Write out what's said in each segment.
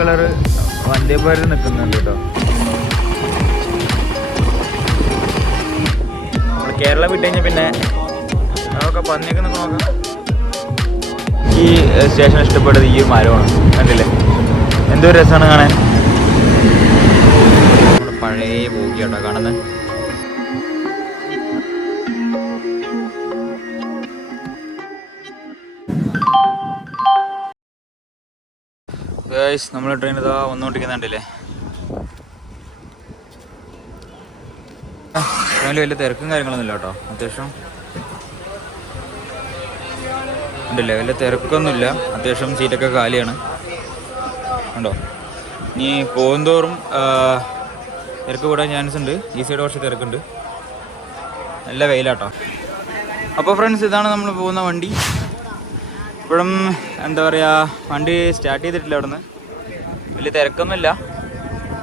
Colour Vande Bharat നിൽക്കുന്നുണ്ട് കേട്ടോ. നമ്മൾ കേരളം വിട്ട് കഴിഞ്ഞാൽ പിന്നെ നമുക്ക് പന്നിയൊക്കെ നോക്കാം. ഈ സ്റ്റേഷൻ ഇഷ്ടപ്പെട്ടത് ഈ മരമാണ്, കണ്ടില്ലേ എന്തൊരു രസമാണ് കാണാൻ. നമ്മുടെ പഴയ ബോഗിയാട്ടോ കാണുന്നത്. നമ്മൾ ട്രെയിൻ ഇതാ വന്നുകൊണ്ടിരിക്കുന്നുണ്ടല്ലേ. ട്രെയിനിൽ വലിയ തിരക്കും കാര്യങ്ങളൊന്നും ഇല്ല കേട്ടോ. അത്യാവശ്യം ഉണ്ടല്ലേ, വലിയ തിരക്കൊന്നുമില്ല. അത്യാവശ്യം സീറ്റൊക്കെ കാലിയാണ് ഉണ്ടോ. ഇനി പോകുന്തോറും തിരക്ക് കൂടാൻ ചാൻസ് ഉണ്ട്. ഈ സൈഡ് കുറച്ച് തിരക്കുണ്ട്, നല്ല വെയിലാട്ടോ. അപ്പോൾ ഫ്രണ്ട്സ്, ഇതാണ് നമ്മൾ പോകുന്ന വണ്ടി. ഇപ്പോഴും എന്താ പറയുക, വണ്ടി സ്റ്റാർട്ട് ചെയ്തിട്ടില്ല. അവിടെ നിന്ന് വലിയ തിരക്കൊന്നുമില്ല,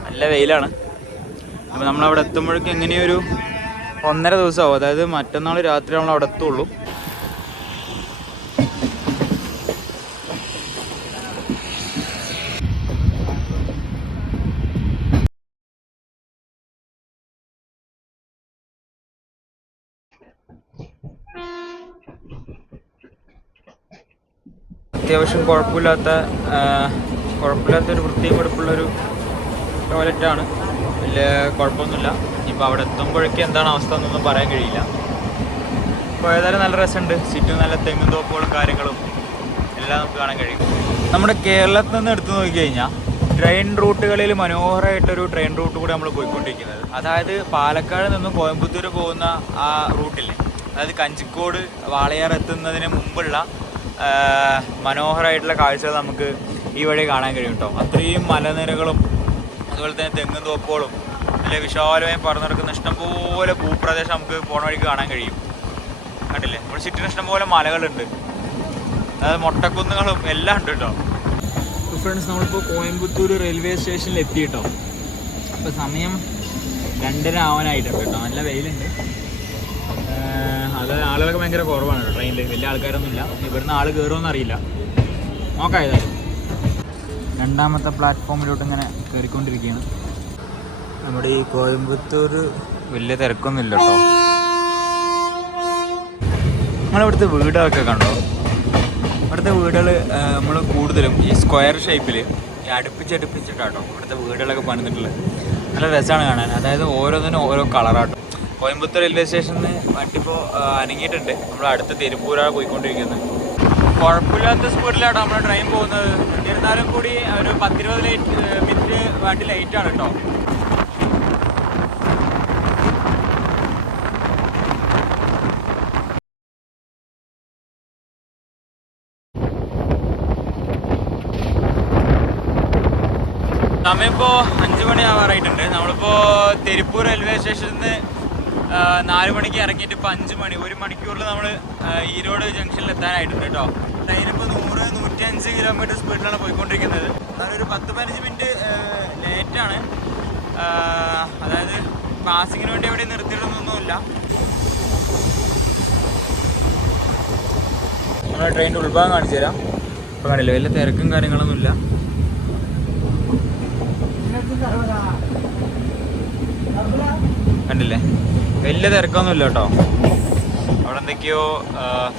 നല്ല വെയിലാണ്. അപ്പോൾ നമ്മളവിടെ എത്തുമ്പോഴേക്കും എങ്ങനെയൊരു 1.5 ദിവസമാവും. അതായത് മറ്റന്നാൾ രാത്രി നമ്മൾ അവിടെ എത്തുള്ളൂ. അത്യാവശ്യം കുഴപ്പമില്ലാത്തൊരു വൃത്തിയും വെടുപ്പുള്ളൊരു ടോയ്ലറ്റാണ്. വലിയ കുഴപ്പമൊന്നുമില്ല. ഇനിയിപ്പോൾ അവിടെ എത്തുമ്പോഴേക്കും എന്താണ് അവസ്ഥ എന്നൊന്നും പറയാൻ കഴിയില്ല. അപ്പോൾ ഏതായാലും നല്ല രസമുണ്ട്. ചുറ്റും നല്ല തെങ്ങും തോപ്പുകളും കാര്യങ്ങളും എല്ലാം നമുക്ക് കാണാൻ കഴിയും. നമ്മുടെ കേരളത്തിൽ നിന്ന് എടുത്തു നോക്കിക്കഴിഞ്ഞാൽ ട്രെയിൻ റൂട്ടുകളിൽ മനോഹരമായിട്ടൊരു ട്രെയിൻ റൂട്ട് കൂടെ നമ്മൾ പോയിക്കൊണ്ടിരിക്കുന്നത്. അതായത് പാലക്കാട് നിന്നും കോയമ്പത്തൂർ പോകുന്ന ആ റൂട്ടില്ലേ, അതായത് കഞ്ചിക്കോട് വാളയാർ എത്തുന്നതിന് മുമ്പുള്ള മനോഹരമായിട്ടുള്ള കാഴ്ചകൾ നമുക്ക് ഈ വഴി കാണാൻ കഴിയും കേട്ടോ. അത്രയും മലനിരകളും അതുപോലെ തന്നെ തെങ്ങും തോപ്പുകളും അല്ലെ വിശാലമായി പറന്നു നടക്കുന്ന ഇഷ്ടംപോലെ ഭൂപ്രദേശം നമുക്ക് പോണ വഴിക്ക് കാണാൻ കഴിയും. കണ്ടില്ലേ, നമ്മുടെ ചുറ്റിനും ഇഷ്ടംപോലെ മലകളുണ്ട്, അതായത് മൊട്ടക്കുന്നുകളും എല്ലാം ഉണ്ട് കേട്ടോ. ഫ്രണ്ട്സ്, നമ്മളിപ്പോൾ കോയമ്പത്തൂർ റെയിൽവേ സ്റ്റേഷനിൽ എത്തി കേട്ടോ. അപ്പോൾ സമയം 2:30 ആവാനായിട്ടുണ്ട് കേട്ടോ. നല്ല വെയിലുണ്ട്. അത് ആളുകളൊക്കെ ഭയങ്കര കുറവാണ് കേട്ടോ ട്രെയിനിൽ, വലിയ ആൾക്കാരൊന്നുമില്ല. ഇവിടുന്ന് ആൾ കയറുമെന്ന് അറിയില്ല, നോക്കാം. ഏതായാലും 2ാമത്തെ പ്ലാറ്റ്ഫോമിലോട്ട് ഇങ്ങനെ കയറിക്കൊണ്ടിരിക്കുകയാണ്. നമ്മുടെ ഈ കോയമ്പത്തൂർ വലിയ തിരക്കൊന്നുമില്ല കേട്ടോ. നമ്മളിവിടുത്തെ വീടുകളൊക്കെ കണ്ടോ? ഇവിടുത്തെ വീടുകൾ നമ്മൾ കൂടുതലും ഈ സ്ക്വയർ ഷേപ്പിൽ ഈ അടുപ്പിച്ചിട്ടാട്ടോ ഇവിടുത്തെ വീടുകളൊക്കെ പണിതിട്ടുള്ളത്. നല്ല രസമാണ് കാണാൻ. അതായത് ഓരോന്നിനും ഓരോ കളറാട്ടോ. കോയമ്പത്തൂർ റെയിൽവേ സ്റ്റേഷനിൽ വണ്ടി ഇപ്പോൾ അനങ്ങിയിട്ടുണ്ട്. നമ്മൾ അടുത്ത തിരുപ്പൂരാണ് പോയിക്കൊണ്ടിരിക്കുന്നത്. കുഴപ്പമില്ലാത്ത സ്പീഡിലാണ് നമ്മുടെ ട്രെയിൻ പോകുന്നത്. എന്നിരുന്നാലും കൂടി ഒരു 10-20 മിനിറ്റ് വണ്ടി ലേറ്റാണ് കേട്ടോ. സമയം ഇപ്പോൾ 5 മണി ആവാറായിട്ടുണ്ട്. നമ്മളിപ്പോൾ തിരുപ്പൂർ റെയിൽവേ സ്റ്റേഷനിൽ നിന്ന് 4 മണിക്ക് ഇറങ്ങിയിട്ട് ഇപ്പോൾ 5 മണി, 1 മണിക്കൂറിൽ നമ്മൾ ഈരോട് ജംഗ്ഷനിൽ എത്താനായിട്ടുണ്ട് കേട്ടോ. ട്രെയിനിപ്പോൾ 100-105 കിലോമീറ്റർ സ്പീഡിലാണ് പോയിക്കൊണ്ടിരിക്കുന്നത്. അതൊരു 10-15 മിനിറ്റ് ലേറ്റാണ്. അതായത് പാസിങ്ങിന് വേണ്ടി എവിടെ നിർത്തിയിട്ടൊന്നുമില്ല. നമ്മുടെ ട്രെയിനിൻ്റെ ഉൾഭാഗം കാണിച്ചു തരാം. ഇപ്പോൾ കാണില്ല, വലിയ തിരക്കും കാര്യങ്ങളൊന്നുമില്ല. കണ്ടില്ലേ, വലിയ തിരക്കൊന്നുമില്ല കേട്ടോ. അവിടെ എന്തൊക്കെയോ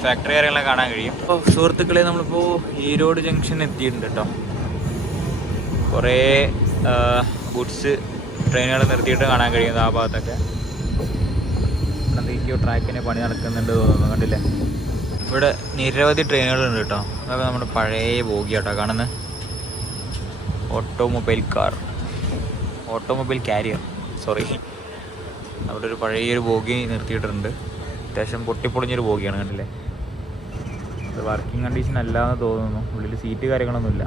ഫാക്ടറി കാര്യങ്ങളൊക്കെ കാണാൻ കഴിയും. അപ്പോൾ സുഹൃത്തുക്കളെ, നമ്മളിപ്പോൾ ഈരോട് ജംഗ്ഷൻ എത്തിയിട്ടുണ്ട് കേട്ടോ. കുറേ ഗുഡ്സ് ട്രെയിനുകൾ നിർത്തിയിട്ട് കാണാൻ കഴിയുന്നത് ആ ഭാഗത്തൊക്കെ. ഇവിടെ എന്തൊക്കെയോ ട്രാക്കിന് പണി നടക്കുന്നുണ്ട് തോന്നുന്നു. കണ്ടില്ലേ, ഇവിടെ നിരവധി ട്രെയിനുകളുണ്ട് കേട്ടോ. അതൊക്കെ നമ്മുടെ പഴയ ബോഗി കേട്ടോ കാണുന്നത്. Automobile carrier, sorry. അവിടെ ഒരു പഴയൊരു ബോഗി നിർത്തിയിട്ടുണ്ട്. അത്യാവശ്യം പൊട്ടിപ്പൊളിഞ്ഞൊരു ബോഗിയാണ്, കണ്ടില്ലേ. അത് വർക്കിംഗ് കണ്ടീഷൻ അല്ലാന്ന് തോന്നുന്നു. ഉള്ളിൽ സീറ്റ് കാര്യങ്ങളൊന്നുമില്ല.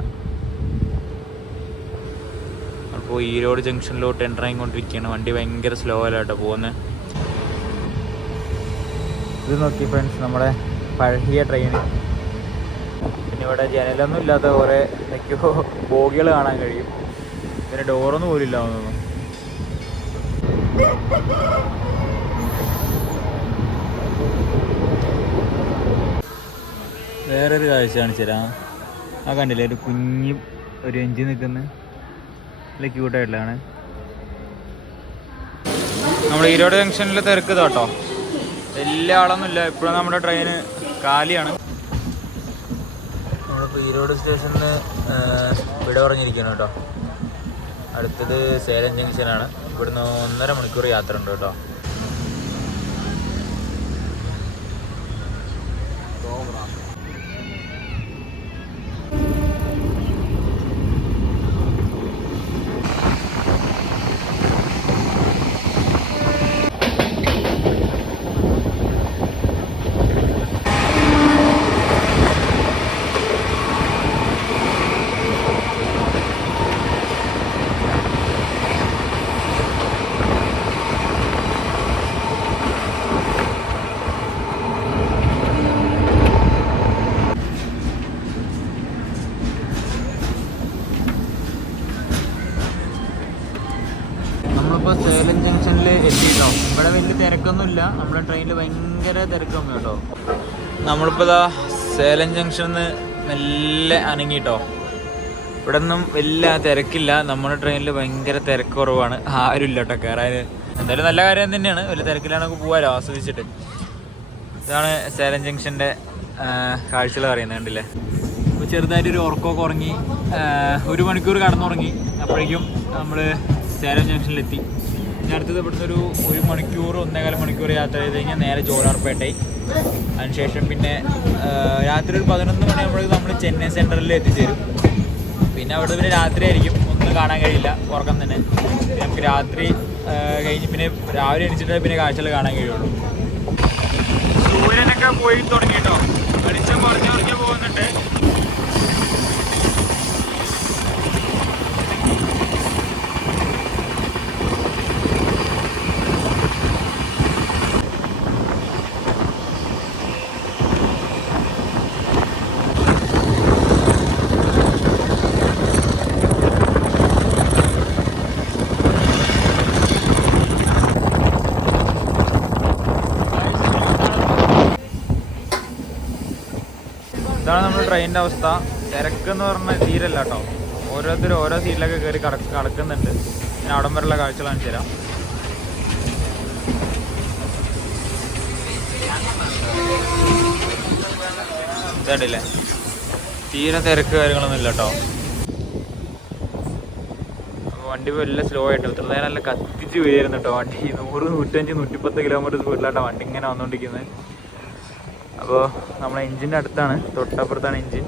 അപ്പോൾ ഈരോട് ജംഗ്ഷനിലോട്ട് എൻ്റർ ആയിക്കൊണ്ടിരിക്കുകയാണ്. വണ്ടി ഭയങ്കര സ്ലോ അല്ലാട്ടോ പോകുന്നത്. ഇത് നോക്കി ഫ്രണ്ട്സ്, നമ്മുടെ പഴയ ട്രെയിൻ. പിന്നെ ഇവിടെ ജനലൊന്നും ഇല്ലാത്ത കുറേ എന്തൊക്കെയോ ബോഗികൾ കാണാൻ കഴിയും. പിന്നെ ഡോറൊന്നും പോലും ഇല്ല തോന്നുന്നു. വേറൊരു കാഴ്ച കാണിച്ചു തരാം. ആ കണ്ടില്ലേ, ഒരു കുഞ്ഞ് ഒരു എഞ്ചിൻ നിൽക്കുന്നത്. നല്ല ക്യൂട്ടായിട്ടുള്ളതാണ്. നമ്മൾ ഈരോട് ജംഗ്ഷനിൽ തിരക്ക് കേട്ടോ, വലിയ ആളൊന്നുമില്ല. ഇപ്പോഴും നമ്മുടെ ട്രെയിന് കാലിയാണ്. നമ്മളിപ്പോൾ ഈരോട് സ്റ്റേഷനിൽ വിട പറഞ്ഞിരിക്കുകയാണ് കേട്ടോ. അടുത്തത് സേലം ജംഗ്ഷനാണ്. ഇവിടുന്ന് 1.5 മണിക്കൂർ യാത്ര ഉണ്ട് കേട്ടോ. നമ്മളിപ്പോൾ സേലം ജംഗ്ഷനിൽ എത്തിയിട്ടോ. ഇവിടെ വലിയ തിരക്കൊന്നുമില്ല. നമ്മുടെ ട്രെയിനിൽ ഭയങ്കര തിരക്കൊന്നും കേട്ടോ. നമ്മളിപ്പോൾ ഇതാ സേലം ജംഗ്ഷനിൽ നിന്ന് മെല്ലെ അനങ്ങിട്ടോ. ഇവിടെ ഒന്നും വലിയ തിരക്കില്ല. നമ്മുടെ ട്രെയിനിൽ ഭയങ്കര തിരക്ക് കുറവാണ്. ആരും ഇല്ല കേട്ടോ കയറാൻ. എന്തായാലും നല്ല കാര്യം തന്നെയാണ്. വലിയ തിരക്കിലാണെങ്കിൽ പോകാമല്ലോ ആസ്വദിച്ചിട്ട്. ഇതാണ് സേലം ജംഗ്ഷൻ്റെ കാഴ്ചകൾ പറയുന്നത്. കണ്ടില്ലേ, ഇപ്പോൾ ചെറുതായിട്ടൊരു ഉറക്കമൊക്കെ ഉറങ്ങി. 1 മണിക്കൂർ കടന്നുറങ്ങി. അപ്പോഴേക്കും നമ്മൾ സേലം ജംഗ്ഷനിലെത്തി. ഇനി അടുത്തത് ഇവിടുന്ന് ഒരു 1 മണിക്കൂർ 1.25 മണിക്കൂർ യാത്ര ചെയ്ത് കഴിഞ്ഞാൽ നേരെ ജോലാർപേട്ടയായി. അതിനുശേഷം പിന്നെ രാത്രി ഒരു 11 മണിയാകുമ്പോഴേക്കും നമ്മൾ ചെന്നൈ സെൻട്രലിൽ എത്തിച്ചേരും. പിന്നെ അവിടെ പിന്നെ രാത്രി ആയിരിക്കും, ഒന്നും കാണാൻ കഴിയില്ല, ഉറക്കം തന്നെ. നമുക്ക് രാത്രി കഴിഞ്ഞ് പിന്നെ രാവിലെ എണീച്ചിട്ട് പിന്നെ കാഴ്ചകൾ കാണാൻ കഴിയുള്ളൂ. സൂര്യനൊക്കെ പോയി തുടങ്ങിയിട്ടോ. വെളിച്ചം കുറഞ്ഞ് പോകുന്നുണ്ട്. ഇതാണ് നമ്മുടെ ട്രെയിനിൻ്റെ അവസ്ഥ. തിരക്കെന്ന് പറഞ്ഞാൽ തീരല്ല കേട്ടോ. ഓരോരുത്തരും ഓരോ സീറ്റിലൊക്കെ കയറി കിടക്കുന്നുണ്ട്. ഞാൻ അവിടം വരെയുള്ള കാഴ്ചകൾ കാണിച്ചു തരാം. ഇതല്ലേ, തീരെ തിരക്ക് കാര്യങ്ങളൊന്നും ഇല്ല കേട്ടോ. അപ്പോൾ വണ്ടി എല്ലാം സ്ലോ ആയിട്ട് ഇത്ര നേരം നല്ല കത്തിച്ച് വരുന്നു കേട്ടോ. വണ്ടി 100, 105, 110 കിലോമീറ്റർ സ്പീഡിലാട്ടോ വണ്ടി ഇങ്ങനെ വന്നുകൊണ്ടിരിക്കുന്നത്. അപ്പോൾ നമ്മളെ എഞ്ചിൻ്റെ അടുത്താണ്, തൊട്ടപ്പുറത്താണ് എഞ്ചിൻ.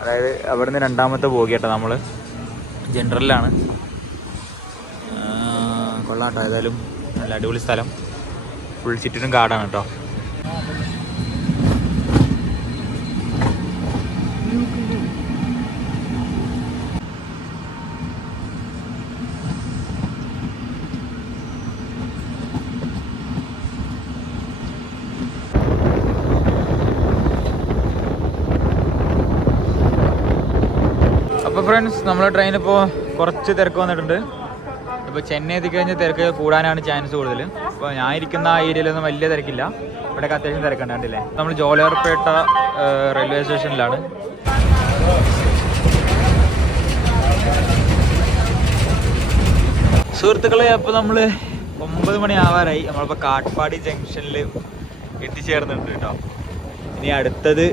അതായത് അവിടെ നിന്ന് 2ാമത്തെ ബോഗി കേട്ടോ. നമ്മൾ ജനറലിലാണ്. കൊള്ളാട്ടോ. ഏതായാലും നല്ല അടിപൊളി സ്ഥലം. ഫുൾ ചുറ്റിനും കാടാണ് കേട്ടോ. അപ്പോൾ ഫ്രണ്ട്സ്, നമ്മളെ ട്രെയിൻ ഇപ്പോൾ കുറച്ച് തിരക്ക് വന്നിട്ടുണ്ട്. ഇപ്പോൾ ചെന്നൈ എത്തിക്കഴിഞ്ഞാൽ തിരക്ക് കൂടാനാണ് ചാൻസ് കൂടുതൽ. അപ്പോൾ ഞാൻ ഇരിക്കുന്ന ആ ഏരിയയിലൊന്നും വലിയ തിരക്കില്ല. ഇവിടെയൊക്കെ അത്യാവശ്യം തിരക്കുണ്ട്. കണ്ടില്ലേ, നമ്മൾ ജോലാർപേട്ട റെയിൽവേ സ്റ്റേഷനിലാണ്. സുഹൃത്തുക്കളെ, അപ്പോൾ നമ്മൾ 9 മണി ആവാറായി. നമ്മളിപ്പോൾ കാട്ട്പാടി ജംഗ്ഷനിൽ എത്തിച്ചേർന്നിട്ടുണ്ട് കേട്ടോ. ഇനി അടുത്തത്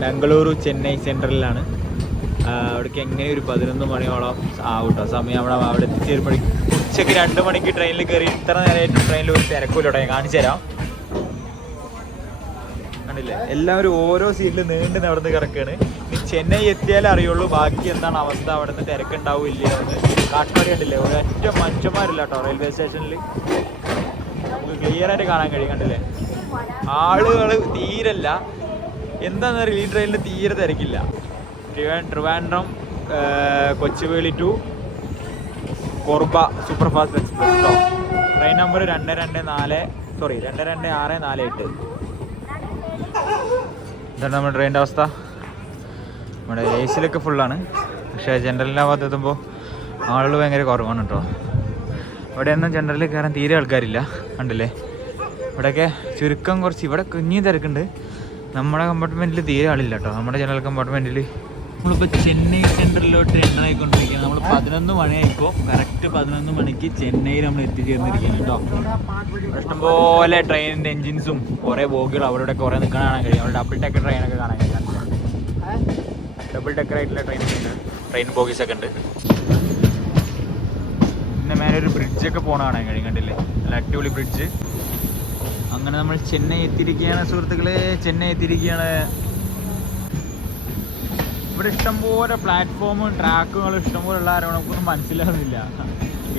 ബംഗളൂരു ചെന്നൈ സെൻട്രലിലാണ്. അവിടേക്ക് എങ്ങനെ ഒരു 11 മണിയോളം ആവും കേട്ടോ സമയം. അവിടെ എത്തിച്ചേരുമ്പോഴേക്കും ഉച്ചയ്ക്ക് 2 മണിക്ക് ട്രെയിനിൽ കയറി. ഇത്ര നേരമായിട്ട് ട്രെയിനിൽ ഒരു തിരക്കില്ലോട്ടോ. ഞാൻ കാണിച്ചു തരാം. കണ്ടില്ലേ, എല്ലാവരും ഓരോ സീറ്റിൽ നീണ്ട് നടന്ന് കിടക്കുകയാണ്. ചെന്നൈ എത്തിയാലേ അറിയുള്ളൂ ബാക്കി എന്താണ് അവസ്ഥ, അവിടെ നിന്ന് തിരക്കുണ്ടാവും ഇല്ല എന്ന്. കാട്ട്പാടി കണ്ടില്ലേ, ഒരൊറ്റ മനുഷ്യന്മാരില്ല കേട്ടോ റെയിൽവേ സ്റ്റേഷനിൽ. നമുക്ക് ക്ലിയറായിട്ട് കാണാൻ കഴിയും. കണ്ടില്ലേ, ആളുകൾ തീരല്ല. എന്താണെന്ന് അറിയില്ല, ഈ ട്രെയിനിൽ തീരെ തിരക്കില്ല. Trivandrum Kochuveli to Korba super fast express കേട്ടോ. Train number 226448. ഇതാണ് നമ്മുടെ ട്രെയിനിൻ്റെ അവസ്ഥ. നമ്മുടെ എ സിയിലൊക്കെ ഫുള്ളാണ്. പക്ഷേ ജനറലിൻ്റെ ഭാഗത്ത് എത്തുമ്പോൾ ആളുകൾ ഭയങ്കര കുറവാണ് കേട്ടോ. ഇവിടെയൊന്നും ജനറലിൽ കയറാൻ തീരെ ആൾക്കാരില്ല. കണ്ടില്ലേ, ഇവിടെയൊക്കെ ചുരുക്കം കുറച്ച്. ഇവിടെ കുഞ്ഞി തിരക്കുണ്ട്. നമ്മുടെ കമ്പാർട്ട്മെൻറ്റിൽ തീരെ ആളില്ല കേട്ടോ. നമ്മുടെ ജനറൽ കമ്പാർട്ട്മെൻറ്റിൽ നമ്മളിപ്പോൾ ചെന്നൈ സെൻട്രലിലോട്ട് എൻ്റർ ആയിക്കൊണ്ടിരിക്കുകയാണ്. നമ്മൾ 11 മണിയായിപ്പോൾ കറക്റ്റ് 11 മണിക്ക് ചെന്നൈയിൽ നമ്മൾ എത്തിച്ചേർന്നിരിക്കുകയാണ് കേട്ടോ. ഇഷ്ടംപോലെ ട്രെയിനിൻ്റെ എൻജിൻസും കുറേ ബോഗികൾ അവരുടെ കുറേ നിൽക്കാൻ കാണാൻ കഴിയും. അവിടെ ഡബിൾ ഡെക്കർ ട്രെയിനൊക്കെ കാണാൻ കഴിയും. ഡബിൾ ഡെക്കർ ആയിട്ടുള്ള ട്രെയിൻ ബോഗീസൊക്കെ ഉണ്ട്. പിന്നെ മേലെ ഒരു ബ്രിഡ്ജൊക്കെ പോകണ കാണാൻ കഴിയും. കണ്ടില്ലേ, നല്ല അടിപൊളി ബ്രിഡ്ജ്. അങ്ങനെ നമ്മൾ ചെന്നൈ എത്തിയിരിക്കുകയാണ് സുഹൃത്തുക്കളെ. ചെന്നൈ എത്തിയിരിക്കുകയാണ്. ഇവിടെ ഇഷ്ടംപോലെ പ്ലാറ്റ്ഫോമും ട്രാക്കുകളും ഇഷ്ടംപോലെ ഉള്ള ആരോ നമുക്കൊന്നും മനസ്സിലാകുന്നില്ല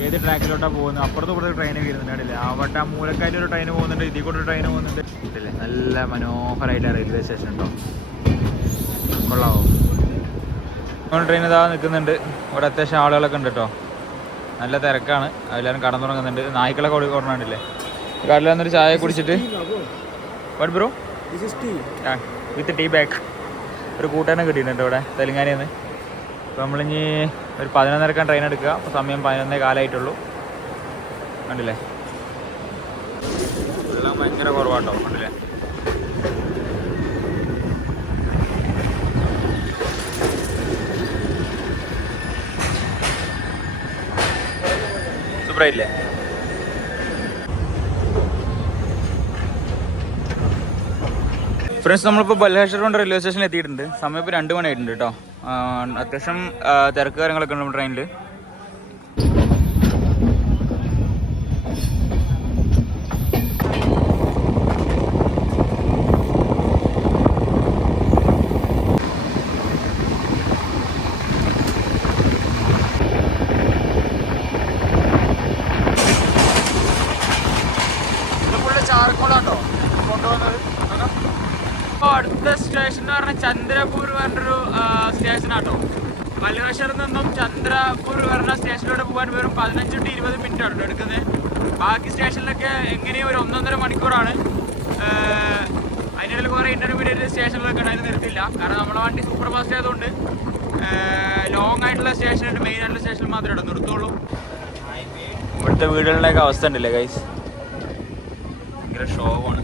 ഏത് ട്രാക്കിലോട്ടാണ് പോകുന്നത്. അപ്പുറത്തും ഇപ്പുറത്ത് ട്രെയിൻ വരുന്നുണ്ട്. കണ്ടില്ലേ, അവിടെ ആ മൂലക്കായിട്ട് ഒരു ട്രെയിൻ പോകുന്നുണ്ട്, ഇതിൽ കൂടെ ഒരു ട്രെയിൻ പോകുന്നുണ്ട്. ഇല്ലേ, നല്ല മനോഹരമായിട്ട് റെയിൽവേ സ്റ്റേഷൻ ഉണ്ടോ, കൊള്ളാവോ. ട്രെയിൻ ഇതാ നിൽക്കുന്നുണ്ട്. ഇവിടെ അത്യാവശ്യം ആളുകളൊക്കെ ഉണ്ട് കേട്ടോ. നല്ല തിരക്കാണ്, എല്ലാവരും കടന്നു തുടങ്ങുന്നുണ്ട്. നായ്ക്കളൊക്കെ ഓടണുണ്ടല്ലേ. കടലിൽ വന്നൊരു ചായ കുടിച്ചിട്ട് what bro with tea bag ഒരു കൂട്ടാനെ കിട്ടിയിട്ടുണ്ട് ഇവിടെ തെലുങ്കാനയിൽ നിന്ന്. അപ്പോൾ നമ്മളിനി ഒരു 11:30 ട്രെയിൻ എടുക്കുക. അപ്പോൾ സമയം 11 കാലമായിട്ടുള്ളൂ. കണ്ടില്ലേ, വെള്ളം ഭയങ്കര കുറവാട്ടോ. കണ്ടില്ലേ, സൂപ്പറായില്ലേ. ഫ്രണ്ട്സ്, നമ്മളിപ്പോൾ ബൽഹേശ്വർ റെയിൽവേ സ്റ്റേഷനിൽ എത്തിയിട്ടുണ്ട്. സമയം ഇപ്പോൾ 2 മണി ആയിട്ടുണ്ട് കേട്ടോ. അത്യാവശ്യം തിരക്ക് കാര്യങ്ങളൊക്കെ ഉണ്ട് ട്രെയിനിൽ. ചാർക്കോളാട്ടോ കൊണ്ടുപോകുന്നത്. അടുത്ത സ്റ്റേഷൻ എന്ന് പറഞ്ഞാൽ ചന്ദ്രപൂർ പറഞ്ഞൊരു സ്റ്റേഷനാട്ടോ. ബൽഹേശ്വറിൽ നിന്നും ചന്ദ്രപൂർ പറഞ്ഞ സ്റ്റേഷനിലോട്ട് പോകാൻ വെറും 15 to 20 മിനിറ്റ് ആണ് എടുക്കുന്നത്. ബാക്കി സ്റ്റേഷനിലൊക്കെ എങ്ങനെയും ഒരു 1.5 മണിക്കൂറാണ്. അതിനിടയിൽ കുറേ ഇന്റർമീഡിയറ്റ് സ്റ്റേഷനിലൊക്കെ ഉണ്ടായിരുന്നു, നിർത്തില്ല. കാരണം നമ്മളെ വണ്ടി സൂപ്പർ ഫാസ്റ്റ് ആയതുകൊണ്ട് ലോങ് ആയിട്ടുള്ള സ്റ്റേഷനുണ്ട്, മെയിൻ ആയിട്ടുള്ള സ്റ്റേഷൻ മാത്രമേ ഇവിടെ നിർത്തുള്ളൂ. ഇവിടുത്തെ വീടുകളിലൊക്കെ അവസ്ഥ ഉണ്ടല്ലേ ഗൈസ്, ഭയങ്കര ഷോവാണ്.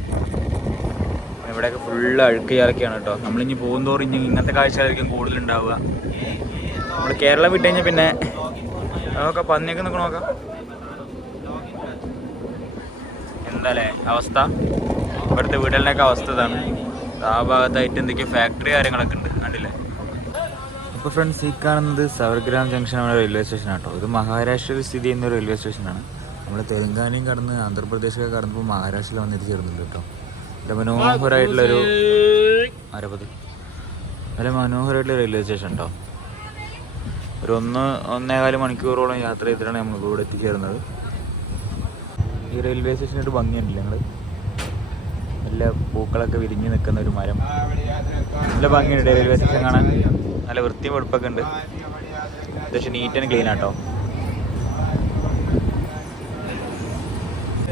ഇവിടെയൊക്കെ ഫുള്ള് അഴുക്ക് ചേർക്കുകയാണ് കേട്ടോ. നമ്മളിനി പോകുന്തോറും ഇനി ഇങ്ങനത്തെ കാഴ്ചകളായിരിക്കും കൂടുതലുണ്ടാവുക. നമ്മൾ കേരളം വിട്ട് കഴിഞ്ഞാൽ പിന്നെ നോക്കാം, പന്നിയൊക്കെ നിൽക്കണം നോക്കാം. എന്താല്ലേ അവസ്ഥ, ഇവിടുത്തെ വീടുകളിലൊക്കെ അവസ്ഥ ഇതാണ്. ആ ഭാഗത്തായിട്ട് എന്തൊക്കെയോ ഫാക്ടറി കാര്യങ്ങളൊക്കെ ഉണ്ട്, കണ്ടില്ലേ. ഇപ്പോൾ ഫ്രണ്ട്സ്, ഈ കാണുന്നത് സവർഗ്രാം ജംഗ്ഷനാണ് റെയിൽവേ സ്റ്റേഷനാണ് കേട്ടോ. ഇത് മഹാരാഷ്ട്രയിൽ സ്ഥിതി ചെയ്യുന്ന റെയിൽവേ സ്റ്റേഷനാണ്. നമ്മൾ തെലുങ്കാനയും കടന്ന് ആന്ധ്രാപ്രദേശൊക്കെ കടന്നപ്പോൾ മഹാരാഷ്ട്രയിൽ വന്നെത്തിച്ചേർന്നുണ്ട് കേട്ടോ. നല്ല മനോഹരമായിട്ടുള്ളൊരു നല്ല മനോഹരമായിട്ടുള്ള റെയിൽവേ സ്റ്റേഷൻ കേട്ടോ. ഒരു 1.25 മണിക്കൂറോളം യാത്ര ചെയ്തിട്ടാണ് നമ്മൾ ഇവിടെ എത്തിച്ചേർന്നത്. ഈ റെയിൽവേ സ്റ്റേഷനായിട്ട് ഭംഗിയുണ്ടല്ലേ ഞങ്ങൾ, നല്ല പൂക്കളൊക്കെ വിരിഞ്ഞ് നിൽക്കുന്ന ഒരു മരം. നല്ല ഭംഗിയുണ്ട് റെയിൽവേ സ്റ്റേഷൻ കാണാൻ. നല്ല വൃത്തിയും വെടുപ്പൊക്കെ ഉണ്ട്. അത്യാവശ്യം നീറ്റ് ആൻഡ് ക്ലീൻ ആട്ടോ.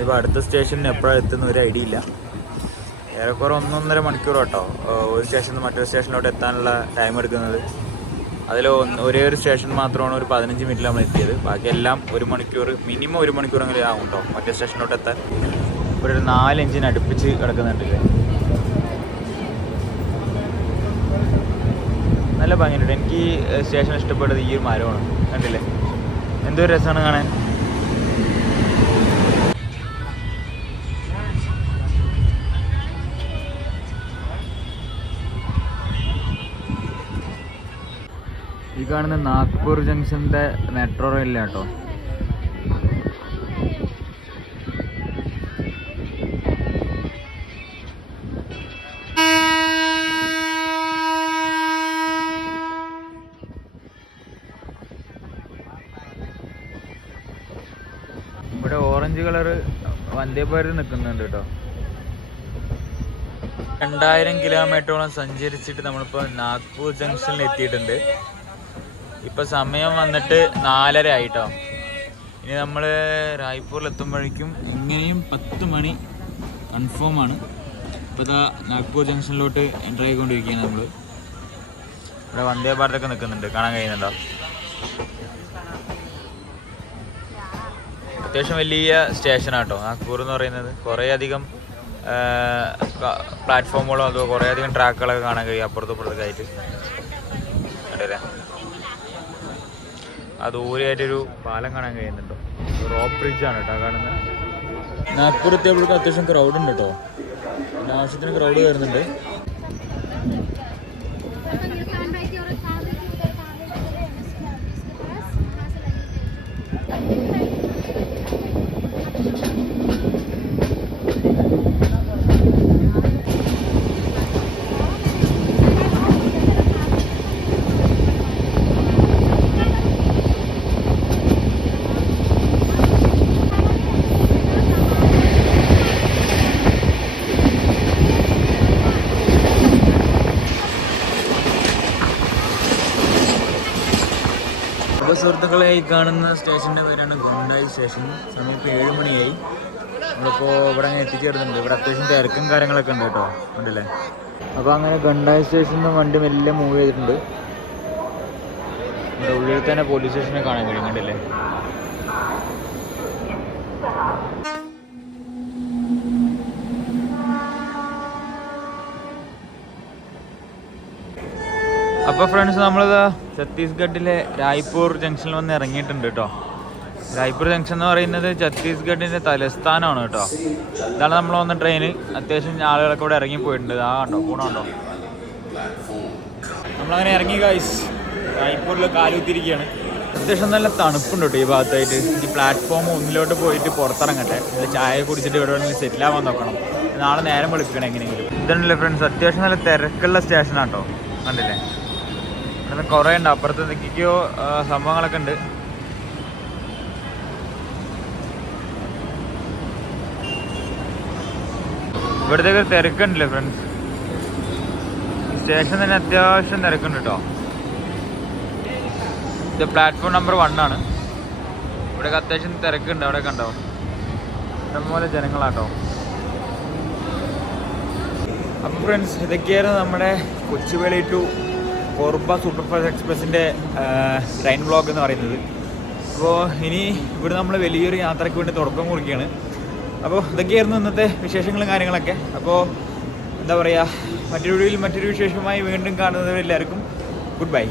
ഇപ്പോൾ അടുത്ത സ്റ്റേഷനിൽ എപ്പോഴാണ് എത്തുന്ന ഒരു ഐഡിയ ഇല്ല. ഏറെക്കുറെ 1.5 മണിക്കൂർ കേട്ടോ ഒരു സ്റ്റേഷനിൽ നിന്ന് മറ്റൊരു സ്റ്റേഷനിലോട്ട് എത്താനുള്ള ടൈം എടുക്കുന്നത്. അതിൽ ഒരേ ഒരു സ്റ്റേഷൻ മാത്രമാണ് ഒരു 15 മിനിറ്റിൽ നമ്മൾ എത്തിയത്. ബാക്കിയെല്ലാം 1 മണിക്കൂർ, മിനിമം 1 മണിക്കൂറെങ്കിലും ആകും കേട്ടോ മറ്റേ സ്റ്റേഷനിലോട്ട് എത്താൻ. ഇവിടെ ഒരു 4 എഞ്ചിൻ അടുപ്പിച്ച് കിടക്കുന്നുണ്ടല്ലേ. നല്ല ഭംഗിയുണ്ട്. എനിക്ക് സ്റ്റേഷൻ ഇഷ്ടപ്പെട്ടത് ഈ ഒരു മരമാണ്, കണ്ടില്ലേ, എന്തൊരു രസമാണ് കാണാൻ. ഈ കാണുന്ന നാഗ്പൂർ ജംഗ്ഷൻ്റെ മെട്രോ റെയിലാണ് കേട്ടോ. ഇവിടെ ഓറഞ്ച് കളറ് വന്ദേ ഭാരത് നിൽക്കുന്നുണ്ട് കേട്ടോ. 2000 കിലോമീറ്ററോളം സഞ്ചരിച്ചിട്ട് നമ്മളിപ്പോൾ നാഗ്പൂർ ജംഗ്ഷനിൽ എത്തിയിട്ടുണ്ട്. ഇപ്പോൾ സമയം വന്നിട്ട് 4:30 ആയിട്ടോ. ഇനി നമ്മൾ റായ്പൂരിൽ എത്തുമ്പോഴേക്കും ഇങ്ങനെയും 10 മണി കൺഫേമാണ്. ഇപ്പോൾ ഇതാ നാഗ്പൂർ ജംഗ്ഷനിലോട്ട് എൻ്റർ ആയിക്കൊണ്ടിരിക്കുകയാണ് നമ്മൾ. ഇവിടെ വന്ദേ ഭാരതൊക്കെ നിൽക്കുന്നുണ്ട്, കാണാൻ കഴിയുന്നുണ്ടോ. അത്യാവശ്യം വലിയ സ്റ്റേഷനാട്ടോ നാഗ്പൂർ എന്ന് പറയുന്നത്. കുറേയധികം പ്ലാറ്റ്ഫോമുകളോ അതോ കുറേയധികം ട്രാക്കുകളൊക്കെ കാണാൻ കഴിയും അപ്പുറത്തും ഇപ്പുറത്തൊക്കെ ആയിട്ട്. ഉണ്ടല്ലേ. അത് ദൂരെയായിട്ടൊരു പാലം കാണാൻ കഴിയുന്നുണ്ടോ? റോപ്പ് ബ്രിഡ്ജാണ് കേട്ടോ കാണുന്നത്. നാഗ്പൂർ എത്തിയപ്പോഴേക്കും അത്യാവശ്യം ക്രൗഡ് ഉണ്ട് കേട്ടോ. പിന്നെ ആവശ്യത്തിന് ക്രൗഡ് കയറുന്നുണ്ട്. അപ്പോൾ സുഹൃത്തുക്കളെ, ഈ കാണുന്ന സ്റ്റേഷൻ്റെ പേരാണ് ഗുണ്ടായി സ്റ്റേഷൻ. സമയം ഇപ്പോൾ 7 മണിയായി. നമ്മളിപ്പോൾ ഇവിടെ അങ്ങനെ എത്തിച്ചേർന്നുണ്ട്. ഇവിടെ അത്യാവശ്യം തിരക്കും കാര്യങ്ങളൊക്കെ ഉണ്ട് കേട്ടോ, ഉണ്ടല്ലേ. അപ്പോൾ അങ്ങനെ ഗണ്ടായി സ്റ്റേഷനിൽ നിന്ന് വണ്ടി മെല്ലെ മൂവ് ചെയ്തിട്ടുണ്ട്. ഇവിടെ ഉള്ളിൽ തന്നെ പോലീസ് സ്റ്റേഷനെ കാണാൻ കഴിയും, കണ്ടില്ലേ. അപ്പോൾ ഫ്രണ്ട്സ്, നമ്മളിത് ഛത്തീസ്ഗഡിലെ രായ്പൂർ ജംഗ്ഷനിൽ വന്ന് ഇറങ്ങിയിട്ടുണ്ട് കേട്ടോ. രായ്പൂർ ജംഗ്ഷൻ എന്ന് പറയുന്നത് ഛത്തീസ്ഗഡിൻ്റെ തലസ്ഥാനമാണ് കേട്ടോ. ഇതാണ് നമ്മൾ വന്ന ട്രെയിന്. അത്യാവശ്യം ആളുകളൊക്കെ ഇവിടെ ഇറങ്ങിപ്പോയിട്ടുണ്ട്. ആ കണ്ടോ, പോണുണ്ടോ. നമ്മളങ്ങനെ ഇറങ്ങി ഗൈസ്. രായ്പൂരിൽ കാലുകുത്തിരിക്കുകയാണ്. അത്യാവശ്യം നല്ല തണുപ്പുണ്ട് കേട്ടോ ഈ ഭാഗത്തായിട്ട്. ഈ പ്ലാറ്റ്ഫോം 1 പോയിട്ട് പുറത്തിറങ്ങട്ടെ. ഇതിൽ ചായ കുടിച്ചിട്ട് ഇവിടെ വേണമെങ്കിൽ സെറ്റിലാവാൻ നോക്കണം. നാളെ നേരം വെളുപ്പിക്കണം എങ്ങനെയെങ്കിലും. ഇതല്ലേ ഫ്രണ്ട്സ്, അത്യാവശ്യം നല്ല തിരക്കുള്ള സ്റ്റേഷനാണ് കേട്ടോ, കണ്ടില്ലേ. ഇവിടെ കുറേ ഉണ്ട്. അപ്പുറത്ത് എന്തൊക്കെയോ സംഭവങ്ങളൊക്കെ ഉണ്ട്. ഇവിടത്തേക്ക് തിരക്കുണ്ടല്ലേ ഫ്രണ്ട്സ്. സ്റ്റേഷൻ തന്നെ അത്യാവശ്യം തിരക്കുണ്ട് കേട്ടോ. ഇത് പ്ലാറ്റ്ഫോം നമ്പർ 1 ആണ്. ഇവിടെയൊക്കെ അത്യാവശ്യം തിരക്കുണ്ട്. അവിടെ കണ്ടോ, ഇഷ്ടംപോലെ ജനങ്ങളാട്ടോ. അപ്പോൾ ഫ്രണ്ട്സ്, ഇതൊക്കെയായിരുന്നു നമ്മുടെ കൊച്ചുവേളി ടു കോർബ സൂപ്പർഫാസ്റ്റ് എക്സ്പ്രസിൻ്റെ ട്രെയിൻ വ്ളോഗ് എന്ന് പറയുന്നത്. അപ്പോൾ ഇനി ഇവിടെ നമ്മൾ വലിയൊരു യാത്രയ്ക്ക് വേണ്ടി തുടക്കം കുറിക്കുകയാണ്. അപ്പോൾ ഇതൊക്കെയായിരുന്നു ഇന്നത്തെ വിശേഷങ്ങളും കാര്യങ്ങളൊക്കെ. അപ്പോൾ എന്താ പറയുക, മറ്റൊരു വീഡിയോയിൽ മറ്റൊരു വിശേഷമായി വീണ്ടും കാണുന്നവരെല്ലാവർക്കും ഗുഡ് ബൈ.